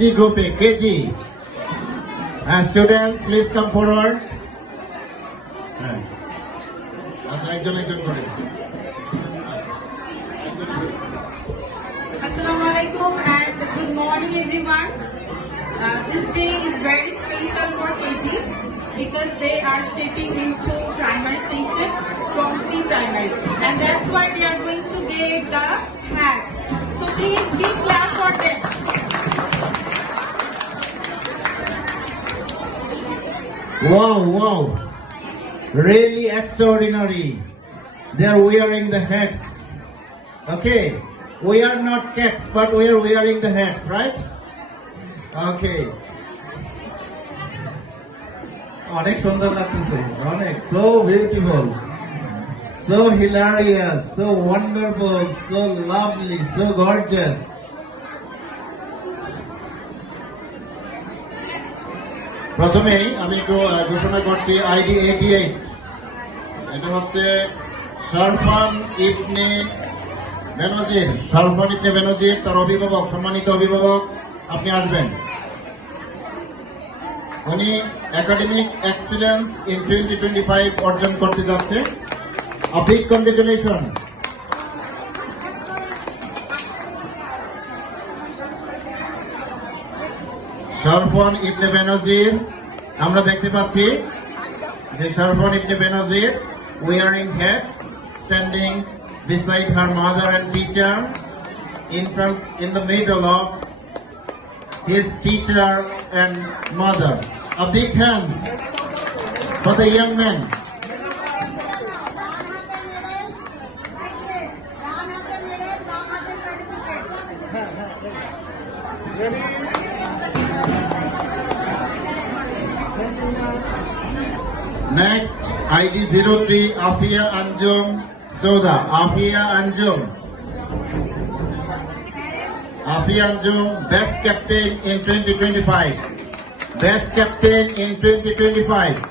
KG group A, KG. Students, please come forward. আচ্ছা একজন করে। Assalamu alaikum and good morning everyone. This day is very special for KG because they are stepping into primary session from pre-primary and that's why they are going to get the hat. So please big clap for them. Wow. Really extraordinary. They are wearing the hats. Okay. We are not cats, but we are wearing the hats, right? Okay. অনেক সুন্দর লাগতেছে অনেক so beautiful, so hilarious, so wonderful, so lovely, so gorgeous. প্রথমেই আমি একটু ঘোষণা করছি ID 88 এটা হচ্ছে শারফান ইবনে বেনজির তার অভিভাবক, সম্মানিত অভিভাবক আপনি আসবেন। উনি একাডেমিক এক্সিলেন্স ইন 2025 অর্জন করতে যাচ্ছে। A big congratulations. শারফান ইবনে বেনজির, আমরা দেখতে পাচ্ছি যে শারফান ইবনে বেনজির wearing hat, standing beside her mother and teacher, in the middle of his teacher and mother. A big hands for the young man. Next, ID 03 Afia Anjum Soda. Afia Anjum, best captain in 2025.